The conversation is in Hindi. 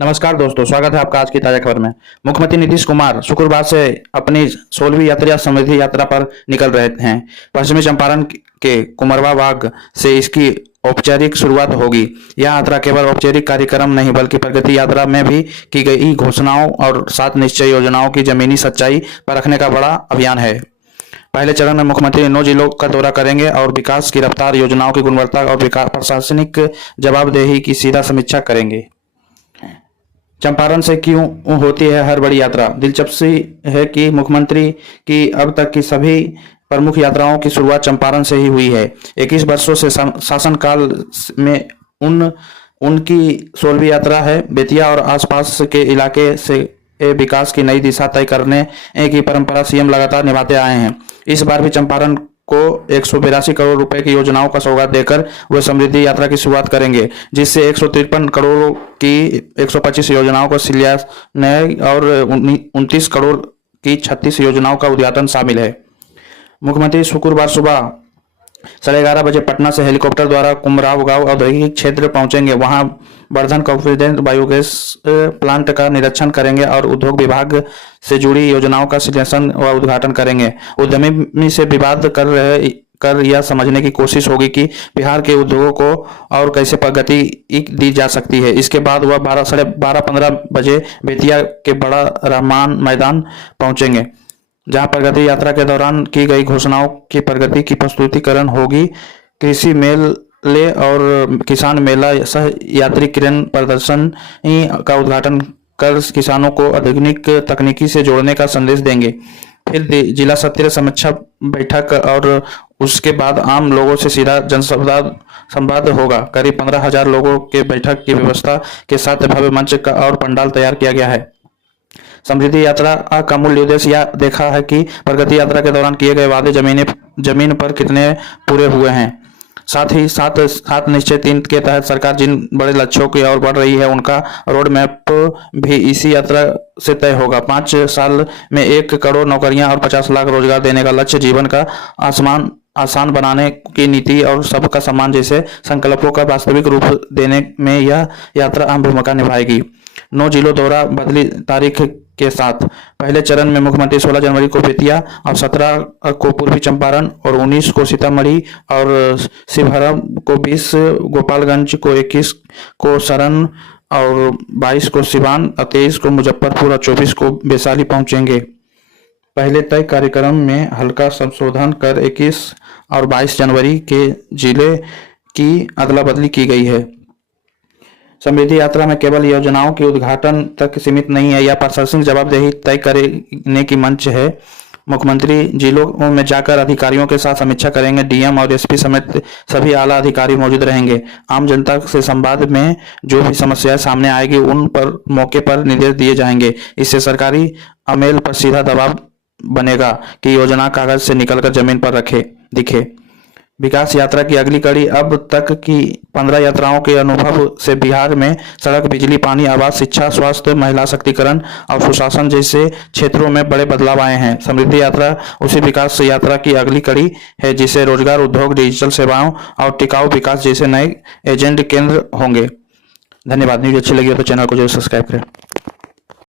नमस्कार दोस्तों, स्वागत है आपका आज की ताजा खबर में। मुख्यमंत्री नीतीश कुमार शुक्रवार से अपनी 16वीं यात्रा समृद्धि यात्रा पर निकल रहे हैं। पश्चिमी चंपारण के कुमरवा बाग से इसकी औपचारिक शुरुआत होगी। यह यात्रा केवल औपचारिक कार्यक्रम नहीं बल्कि प्रगति यात्रा में भी की गई घोषणाओं और 7 निश्चय योजनाओं की जमीनी सच्चाई पर रखने का बड़ा अभियान है। पहले चरण में मुख्यमंत्री 9 जिलों का दौरा करेंगे और विकास की रफ्तार, योजनाओं की गुणवत्ता और प्रशासनिक जवाबदेही की सीधा समीक्षा करेंगे। चंपारण से क्यों होती है हर बड़ी यात्रा? दिलचस्पी है कि मुख्यमंत्री की अब तक की सभी प्रमुख यात्राओं की शुरुआत चंपारण से ही हुई है। 21 वर्षों से शासनकाल में उनकी 16वीं यात्रा है। बेतिया और आसपास के इलाके से विकास की नई दिशा तय करने की परंपरा सीएम लगातार निभाते आए हैं। इस बार भी चंपारण को 182 करोड़ रुपए की योजनाओं का सौगात देकर वे समृद्धि यात्रा की शुरुआत करेंगे, जिससे 153 करोड़ की 125 योजनाओं का शिलान्यास और 29 करोड़ की 36 योजनाओं का उद्घाटन शामिल है। मुख्यमंत्री शुक्रवार सुबह 11:30 बजे पटना से हेलीकॉप्टर द्वारा कुमराव गांव औद्योगिक क्षेत्र पहुंचेंगे। वहां वर्धन कॉन्फिडेंट बायोगैस प्लांट का निरीक्षण करेंगे और उद्योग विभाग से जुड़ी योजनाओं का शिलान्यास व उद्घाटन करेंगे। उद्यमी से विवाद कर यह समझने की कोशिश होगी कि बिहार के उद्योगों को और कैसे प्रगति दी जा सकती है। इसके बाद वह 12:15 बजे बेतिया के बड़ा रहमान मैदान पहुंचेंगे, जहां प्रगति यात्रा के दौरान की गई घोषणाओं की प्रगति की प्रस्तुतिकरण होगी। कृषि मेले और किसान मेला सह यात्री किरण प्रदर्शनी का उद्घाटन कर किसानों को आधुनिक तकनीकी से जोड़ने का संदेश देंगे। फिर जिला स्तरीय समीक्षा बैठक और उसके बाद आम लोगों से सीधा जनसंवाद होगा। करीब 15,000 लोगों के बैठक की व्यवस्था के साथ भव्य मंच का और पंडाल तैयार किया गया है। समृद्धि यात्रा का मूल उद्देश्य यह देखा है कि प्रगति यात्रा के दौरान किए गए वादे जमीन पर कितने पूरे हुए हैं। साथ ही सात निश्चय 3 के तहत सरकार जिन बड़े लक्ष्यों की ओर बढ़ रही है उनका रोड मैप भी इसी यात्रा से तय होगा। 5 साल में 1 करोड़ नौकरियां और 50 लाख रोजगार देने का लक्ष्य, जीवन का आसान बनाने की नीति और सबका सम्मान जैसे संकल्पों का वास्तविक रूप देने में यह यात्रा अहम भूमिका निभाएगी। 9 जिलों दौरा बदली तारीख के साथ पहले चरण में मुख्यमंत्री 16 जनवरी को बेतिया और 17 को पूर्वी चंपारण और 19 को सीतामढ़ी और शिवहर को 20 गोपालगंज को 21 को सरन और 22 को सिवान, 23 को मुजफ्फरपुर और 24 को वैशाली पहुंचेंगे। पहले तय कार्यक्रम में हल्का संशोधन कर 21 और 22 जनवरी के जिले की अदला बदली की गई है। समृद्धि यात्रा में केवल योजनाओं के उद्घाटन तक सीमित नहीं है, यह प्रशासनिक जवाबदेही तय करने की मंच है। मुख्यमंत्री जिलों में जाकर अधिकारियों के साथ समीक्षा करेंगे। डीएम और एसपी समेत सभी आला अधिकारी मौजूद रहेंगे। आम जनता से संवाद में जो भी समस्याएं सामने आएगी उन पर मौके पर निर्देश दिए जाएंगे। इससे सरकारी अमल पर सीधा दबाव बनेगा कि योजना कागज से निकलकर जमीन पर दिखे। विकास यात्रा की अगली कड़ी अब तक की 15 यात्राओं के अनुभव से बिहार में सड़क, बिजली, पानी, आवास, शिक्षा, स्वास्थ्य, महिला शक्तिकरण और सुशासन जैसे क्षेत्रों में बड़े बदलाव आए हैं। समृद्धि यात्रा उसी विकास यात्रा की अगली कड़ी है जिसे रोजगार, उद्योग, डिजिटल सेवाओं और टिकाऊ विकास जैसे नए एजेंडे केंद्र होंगे। धन्यवाद। न्यूज अच्छी लगी हो तो चैनल को जरूर सब्सक्राइब करें।